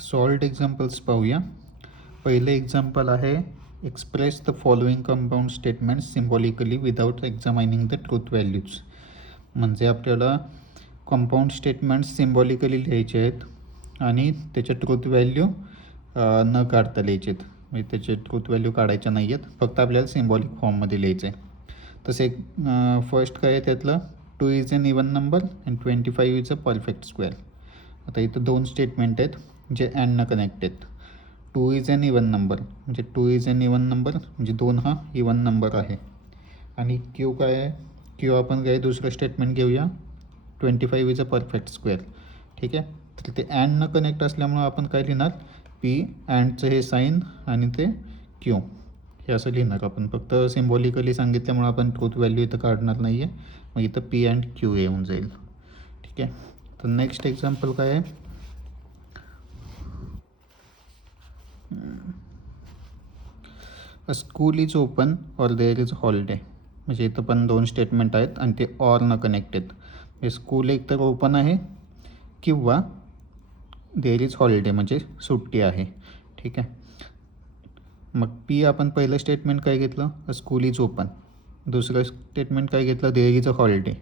Solved examples पाहूया. पहिलं example आहे, express the following compound statement symbolically without examining the truth values. म्हणजे आपल्याला कंपाऊंड स्टेटमेंट्स सिम्बॉलिकली लिहायचे आहेत आणि त्याच्या ट्रूथ व्हॅल्यू न काढता लिहायचे आहेत. म्हणजे त्याचे ट्रूथ व्हॅल्यू काढायच्या नाही आहेत, फक्त आपल्याला सिम्बॉलिक फॉर्ममध्ये लिहायचं आहे. तसे फर्स्ट काय आहे त्यातलं, 2 is an even number and 25 is a perfect square. आता इथं दोन स्टेटमेंट आहेत जे अँडनं कनेक्ट आहेत. 2 इज एन इवन नंबर म्हणजे 2 इज एन इवन नंबर म्हणजे 2 हा इवन नंबर आहे. आणि क्यू काय आहे, क्यू आपण काय दुसरं स्टेटमेंट घेऊया, 25 इज अ परफेक्ट स्क्वेअर. ठीक आहे. तर ते अँडनं कनेक्ट असल्यामुळं आपण काय लिहिणार, पी अँडचं हे साईन आणि ते क्यू हे असं लिहिणार. आपण फक्त सिम्बॉलिकली सांगितल्यामुळं आपण ट्रूथ व्हॅल्यू इथं काढणार नाही आहे. मग इथं पी अँड क्यू येऊन जाईल. ठीक आहे. तर नेक्स्ट एक्झाम्पल काय आहे, अ school is open or their is holiday. म्हणजे इथं पण दोन स्टेटमेंट आहेत आणि ते ऑरनं कनेक्ट आहेत. म्हणजे स्कूल एक तर ओपन आहे किंवा देअर इज हॉलिडे म्हणजे सुट्टी आहे. ठीक आहे. मग पी आपण पहिलं स्टेटमेंट काय घेतलं, अ स्कूल इज ओपन. दुसरं स्टेटमेंट काय घेतलं, देअर इज अ हॉलिडे.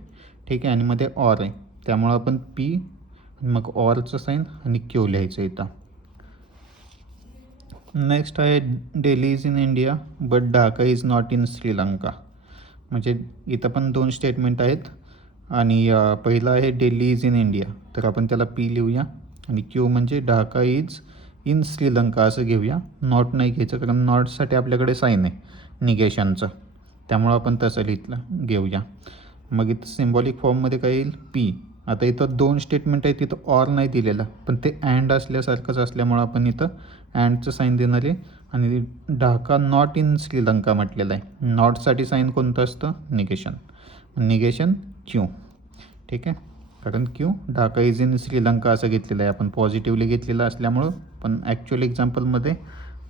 ठीक आहे. आणि मध्ये ऑर आहे, त्यामुळं आपण पी मग ऑरचं साईन आणि क्यू लिहायचं इथं. नेक्स्ट आहे, Delhi is in India but Dhaka is not in Sri Lanka. म्हणजे इथं पण दोन स्टेटमेंट आहेत आणि पहिलं आहे दिल्ली इज इन इंडिया, तर आपण त्याला पी लिहूया. आणि क्यू म्हणजे ढाका इज इन श्रीलंका असं घेऊया. नॉट नाही घ्यायचं कारण नॉटसाठी आपल्याकडे साईन आहे निगेशनचं, त्यामुळं आपण तसं लिहितलं घेऊया. मग इथं सिम्बॉलिक फॉर्ममध्ये काय येईल, पी. आता इथं दोन स्टेटमेंट आहेत, तिथं ऑर नाही दिलेलं पण ते अँड असल्यासारखंच असल्यामुळं आपण इथं अँडचं साईन देणार आहे. आणि ढाका नॉट इन श्रीलंका म्हटलेलं आहे. नॉटसाठी साईन कोणतं असतं, निगेशन. Negation Q. ठीक आहे. कारण Q Dhaka is in Sri Lanka असं घेतलेलं आहे आपण, पॉझिटिव्हली घेतलेलं असल्यामुळं. पण ॲक्च्युअल एक्झाम्पलमध्ये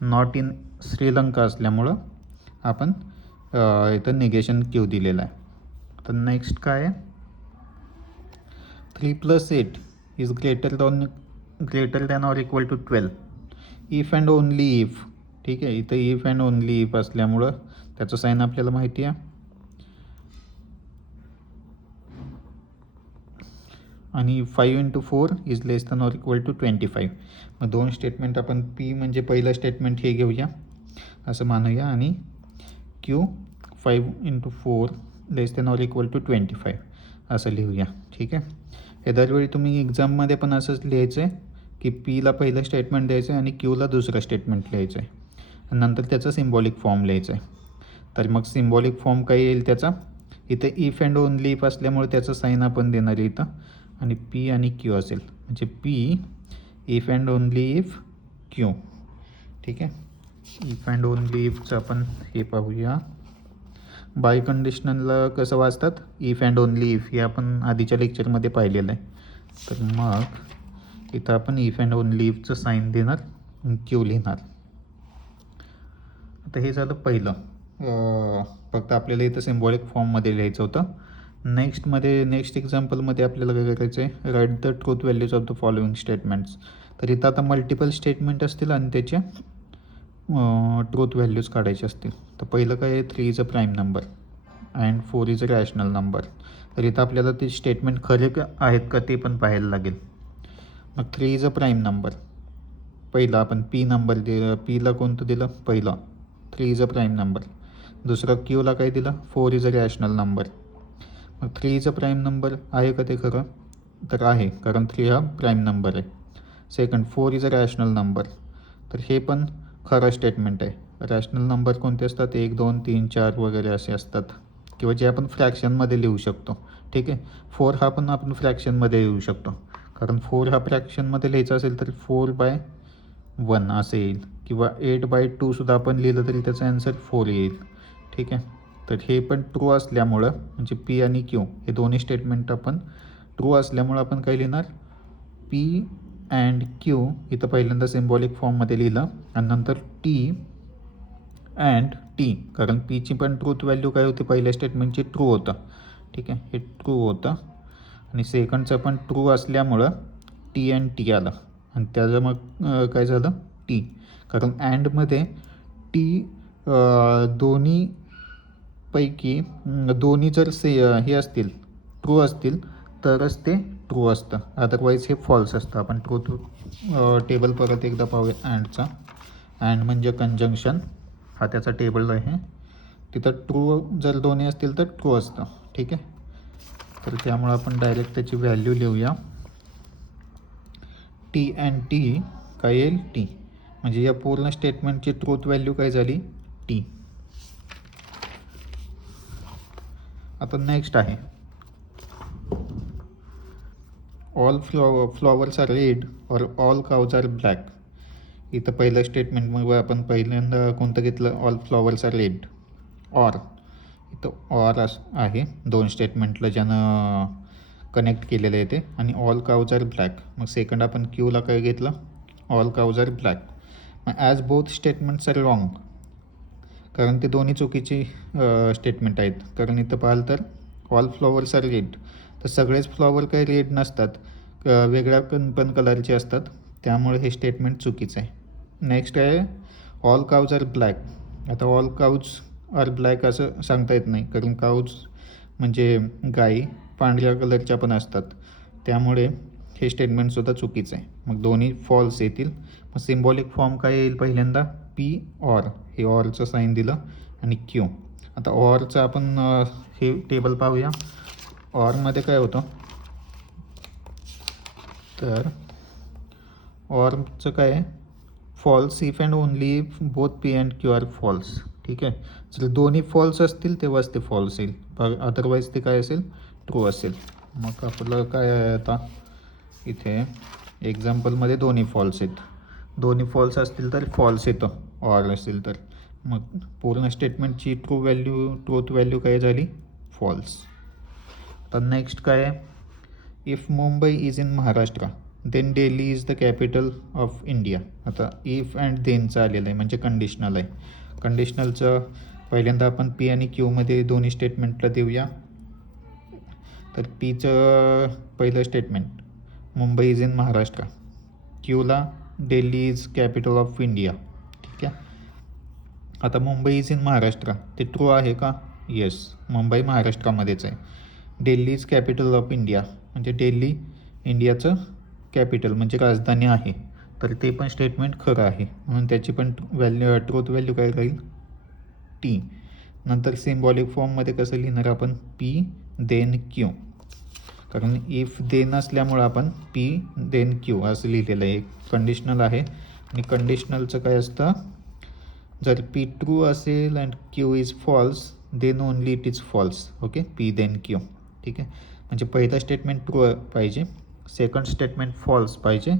नॉट इन श्रीलंका असल्यामुळं आपण इथं निगेशन क्यू दिलेलं आहे. तर नेक्स्ट काय आहे, 3 + 8 is greater than or equal to 12 if and only if. ठीक आहे. इथं इफ अँड ओनली इफ असल्यामुळं त्याचं साईन आपल्याला माहिती आहे. आणि 5 × 4 is less than or equal to 25. मग दोन स्टेटमेंट आपण पी म्हणजे पहिलं स्टेटमेंट हे घेऊया असं मानूया आणि Q 5 × 4 less than or equal to 25 असं लिहूया. ठीक आहे. हे दरवेळी तुम्ही एक्झाममध्ये पण असंच लिहायचं आहे की पीला पहिलं स्टेटमेंट द्यायचं आहे आणि क्यूला दुसरं स्टेटमेंट लिहायचं आहे आणि नंतर त्याचं सिम्बॉलिक फॉर्म लिहायचं आहे. तर मग सिम्बॉलिक फॉर्म काय येईल त्याचा, इथं इफ अँड ओनली इफ असल्यामुळे त्याचं साईन आपण देणार आहे इथं आणि पी आणि क्यू असेल. म्हणजे P if and only if Q. ठीक आहे. इफ अँड ओनली इफचं आपण हे पाहूया, बाय कंडिशनलला कसं वाचतात, इफ अँड ओनली इफ, हे आपण आधीच्या लेक्चरमध्ये पाहिलेलं आहे. तर मग इथं आपण इफ अँड ओनली इफचं साईन देणार, क्यू लिहिणार. आता हे झालं पहिलं, फक्त आपल्याला इथं सिम्बॉलिक फॉर्ममध्ये लिहायचं होतं. नेक्स्ट एक्झाम्पलमध्ये आपल्याला काय करायचं आहे, write the truth values of the following statements. तर इथं आता मल्टिपल स्टेटमेंट असतील आणि त्याच्या ट्रूथ व्हॅल्यूज काढायचे असतील. तर पहिलं काय आहे, 3 is a prime number and 4 is a rational number. तर इथं आपल्याला ते स्टेटमेंट खरे आहेत का ते पण पाहायला लागेल. मग 3 इज अ प्राईम नंबर, पहिला आपण पी नंबर दिलं, पीला कोणतं दिलं, पहिलं 3 इज अ प्राईम नंबर. दुसरं क्यूला काय दिलं, 4 इज अ रॅशनल नंबर. मग 3 इज अ प्राईम नंबर आहे का ते खरं, तर आहे कारण 3 हा प्राईम नंबर आहे. Second 4 is a rational number, तर हे पण खरं स्टेटमेंट आहे. रॅशनल नंबर कोणते असतात, 1 2 3 4 वगैरे असे असतात किंवा जे आपण फ्रॅक्शनमध्ये लिहू शकतो. ठीक आहे. 4 हा पण आपण फ्रॅक्शनमध्ये लिहू शकतो कारण 4 हा फ्रॅक्शनमध्ये लिहायचा असेल तर 4/1 असं येईल किंवा 8/2 सुद्धा आपण लिहिलं तरी त्याचा ॲन्सर 4 येईल. ठीक आहे. तर हे पण ट्रू असल्यामुळं म्हणजे पी आणि क्यू हे दोन्ही स्टेटमेंट आपण ट्रू असल्यामुळं आपण काय लिहिणार, पी अँड क्यू इथं पहिल्यांदा सिम्बॉलिक फॉर्ममध्ये लिहिलं आणि नंतर टी अँड टी, कारण पीची पण ट्रूथ व्हॅल्यू काय होती, पहिल्या स्टेटमेंटची ट्रू होतं. ठीक आहे. हे ट्रू होतं आणि सेकंडचं पण ट्रू असल्यामुळं टी अँड टी आलं आणि त्याचं मग काय झालं टी, कारण अँडमध्ये टी दोन्हीपैकी दोन्ही जर हे असतील ट्रू असतील तरच ते ट्रू असतं, अदरवाईज हे फॉल्स असतं. आपण ट्रूथ टेबल परत एकदा पाहूया अँडचा. अँड म्हणजे कंजंक्शन, हा त्याचा टेबल आहे. तिथं ट्रू जर दोन्ही असतील तर ट्रू असतं. ठीक आहे, तर त्यामुळे आपण डायरेक्ट त्याची व्हॅल्यू लिहूया. टी अँड टी काय येईल टी, म्हणजे या पूर्ण स्टेटमेंटची ट्रूथ व्हॅल्यू काय झाली टी. आता नेक्स्ट आहे ऑल फ्लॉवर्स आर रेड और ऑल काउज आर ब्लॅक. इथं पहिलं स्टेटमेंट मग आपण पहिल्यांदा कोणतं घेतलं, all flowers are red. Or इथं ऑर आहे दोन स्टेटमेंटला ज्यानं कनेक्ट केलेलं आहे ते, आणि ऑल काउज आर ब्लॅक. मग सेकंड आपण क्यूला काय घेतलं, ऑल काउज आर ब्लॅक. मग as both statements are wrong, कारण ते दोन्ही चुकीची स्टेटमेंट आहेत. कारण इथं पाहाल तर ऑल फ्लॉवर्स आर रेड, तर सगळेच फ्लॉवर काही रेड नसतात, वेगळ्या पण कलरचे असतात, त्यामुळे हे स्टेटमेंट चुकीचं आहे. नेक्स्ट आहे ऑल काउज आर ब्लॅक. आता ऑल काउज आर ब्लॅक असं सांगता येत नाही, कारण काउज म्हणजे गाई पांढऱ्या कलरच्या पण असतात, त्यामुळे हे स्टेटमेंटसुद्धा चुकीचं आहे. मग दोन्ही फॉल्स येतील. मग सिम्बॉलिक फॉर्म काय येईल, पहिल्यांदा पी ऑर, हे ऑरचं साईन दिलं, आणि क्यू. आता ऑरचं आपण हे टेबल पाहूया. ऑरमध्ये काय होतं, तर ऑरचं काय आहे, false if and only if both P and Q are false. ठीक आहे, जर दोन्ही फॉल्स असतील तेव्हाच ते फॉल्स येईल, अदरवाईज ते काय असेल ट्रू असेल. मग आपलं काय आहे आता, इथे एक्झाम्पलमध्ये दोन्ही फॉल्स आहेत, दोन्ही फॉल्स असतील तर फॉल्स येतं, ऑर असेल तर. मग पूर्ण स्टेटमेंटची ट्रूथ व्हॅल्यू काय झाली फॉल्स. आता नेक्स्ट काय आहे, if Mumbai is in Maharashtra then Delhi is the capital of India. आता इफ अँड देनचं आलेलं आहे म्हणजे कंडिशनल आहे. कंडिशनलचं पहिल्यांदा आपण पी आणि क्यूमध्ये दोन्ही स्टेटमेंटला देऊया. तर पीचं पहिलं statement Mumbai is in Maharashtra, क्यूला Delhi is capital of India. ठीक आहे, आता मुंबई इज इन महाराष्ट्र ते ट्रू आहे का, येस, मुंबई महाराष्ट्रामध्येच आहे. Delhi is capital of India, म्हणजे दिल्ली इंडियाचं कॅपिटल म्हणजे राजधानी आहे, तर ते पण स्टेटमेंट खरं आहे, म्हणून त्याची पण ट्रूथ व्हॅल्यू काय राहील टी. नंतर सिम्बॉलिक फॉर्ममध्ये कसं लिहिणार आपण, पी देन क्यू, कारण इफ देन असल्यामुळं आपण पी देन क्यू असं लिहिलेलं आहे. कंडिशनल आहे, आणि कंडिशनलचं काय असतं, जर पी ट्रू असेल and Q is false then only it is false. Okay, P then Q. ठीक आहे, म्हणजे पहिलं स्टेटमेंट ट्रू पाहिजे, सेकंड स्टेटमेंट फॉल्स पाहिजे,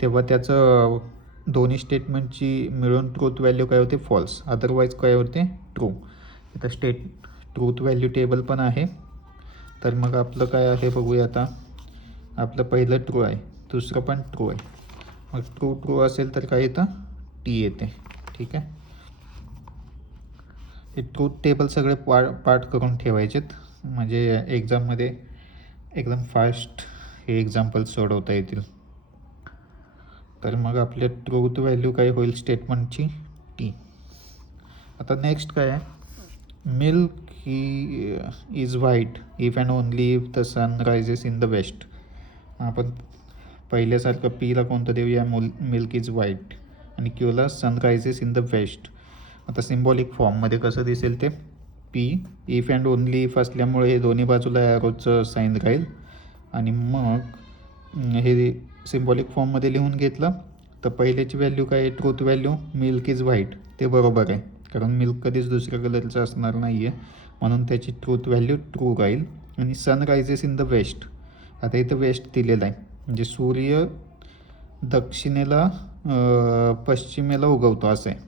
तेव्हा त्याचं दोन्ही स्टेटमेंटची मिळून ट्रूथ व्हॅल्यू काय होते फॉल्स, अदरवाईज काय होते ट्रू. इथं ट्रूथ व्हॅल्यू टेबल पण आहे. तर मग आपलं काय आहे बघूया आता. आपलं पहिलं ट्रू आहे, दुसरं पण ट्रू आहे. मग ट्रू असेल तर काय येतं टी येते. ठीक आहे, हे ट्रूथ टेबल सगळे पार्ट करून ठेवायचेत, म्हणजे एक्झाममध्ये एकदम फास्ट हे एक्झाम्पल सोडवता येतील. तर मग आपल्या ट्रूथ व्हॅल्यू काय होईल स्टेटमेंटची टी. आता नेक्स्ट काय आहे, मिल्क ही is white if and only if the sun rises in the west. आपण पहिल्यासारखं पीला कोणतं देऊया, मिल्क इज व्हाईट, आणि क्यूला sun rises in the west. आता सिम्बॉलिक फॉर्ममध्ये कसं दिसेल ते, P if and only if असल्यामुळे हे दोन्ही बाजूला ॲरोचं साईन राहील, आणि मग हे सिम्बॉलिक फॉर्ममध्ये लिहून घेतलं तर पहिल्याची व्हॅल्यू काय आहे truth value milk is white, ते बरोबर आहे, कारण मिल्क कधीच दुसऱ्या कलरचं असणार नाही आहे, म्हणून त्याची ट्रूथ व्हॅल्यू ट्रू राहील. आणि sun rises in the west, आता इथं वेस्ट दिलेलं आहे, म्हणजे सूर्य दक्षिणेला पश्चिमेला उगवतो असं आहे.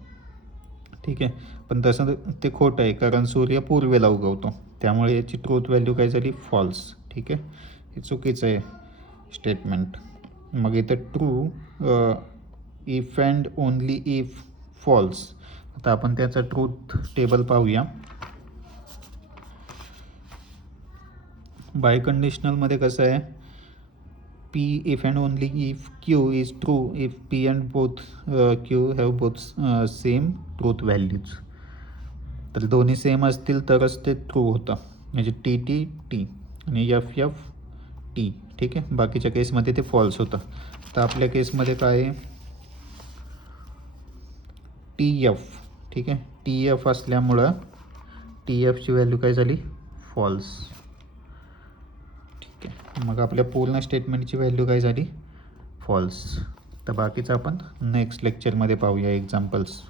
ठीक आहे, पण तसं ते खोटं आहे, कारण सूर्य पूर्वेला उगवतो, त्यामुळे याची ट्रूथ व्हॅल्यू काय झाली फॉल्स. ठीक आहे, हे चुकीचं आहे स्टेटमेंट. मग इथं true if and only if false. आता आपण त्याचं ट्रूथ टेबल पाहूया. बाय कंडिशनलमध्ये कसं आहे, P if and only if Q is true if P and both Q have both same truth values. तर दोन्ही सेम असतील तरच ते ट्रू होतं, म्हणजे टी टी टी आणि एफ एफ टी. ठीक आहे, बाकीच्या केसमध्ये ते फॉल्स होतं. तर आपल्या केसमध्ये काय आहे, टी एफ. ठीक आहे, टी एफ असल्यामुळं टी एफची व्हॅल्यू काय झाली, फॉल्स. ठीक आहे, मग आपल्या पूर्ण स्टेटमेंटची व्हॅल्यू काय झाली, फॉल्स. तर बाकीचं आपण नेक्स्ट लेक्चरमध्ये पाहूया एक्झाम्पल्स.